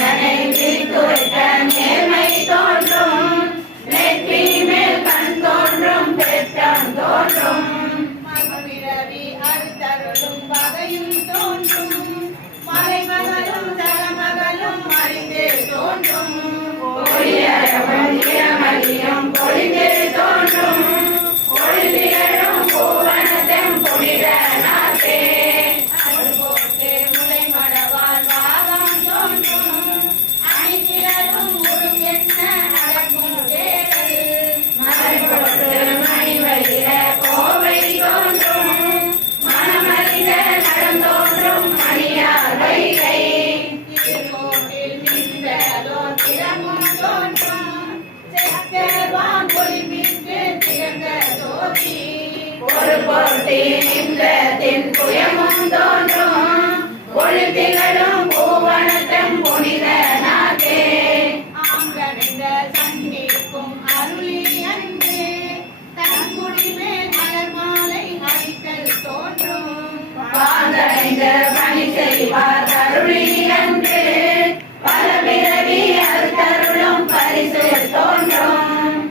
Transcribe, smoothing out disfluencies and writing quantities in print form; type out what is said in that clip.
தனை விரித்துரைத்த நேர்மை தோன்றும் நெற்றி மேல் கண் தோன்றும் பெற்றம் தோன்றும் மறுபிறவி அறுத்தருளும் வகையும் தோன்றும் மலைமகளும் தலமகளும் அறிந்தே தோன்றும் பொழியரவன் இளமதியும் பொழிந்தே தோன்றும் பொழிதியழும் பூவனத்தம் புனித நாட்டே போட்டே முளை மடவால் பாகம் தோன்றும் அணிதிரளும் முழும் என்ன நடக்கும் தேடல் மறைபொட்டு மணிவயிற கோவை தோன்றும் மனமறிந்த நடம் தோன்றும் மணியார் வைகை திருக்கோவில் நின்றதோ திறமும் தோன்றும் செக்கவான் பொலிமிக்கு திகழ்ந்த ஜோதி ஒரு போட்டி நின்ற தென் புயமும் தோன்றும் ஒளி திகழும் பூவனத்தம் புனித நாட்டே ஆங்கடைந்த சங்கிக்கும் அருளி அன்று தன்குடிமே மலர் மாலை அடித்தல் தோன்றும் வாழ்ந்தடைந்த பணி செய்வார்